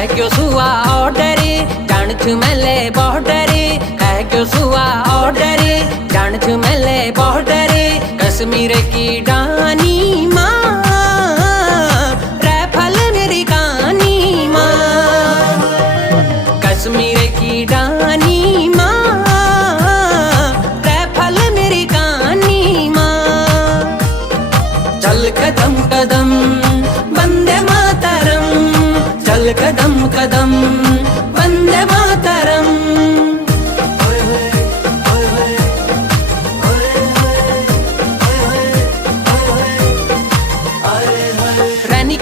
है क्यों सुआ ऑर्डरी, जान छु मेले बॉर्डरी, है क्यों सुआ ऑर्डरी, जान छु मेले बॉर्डरी, कश्मीर की डान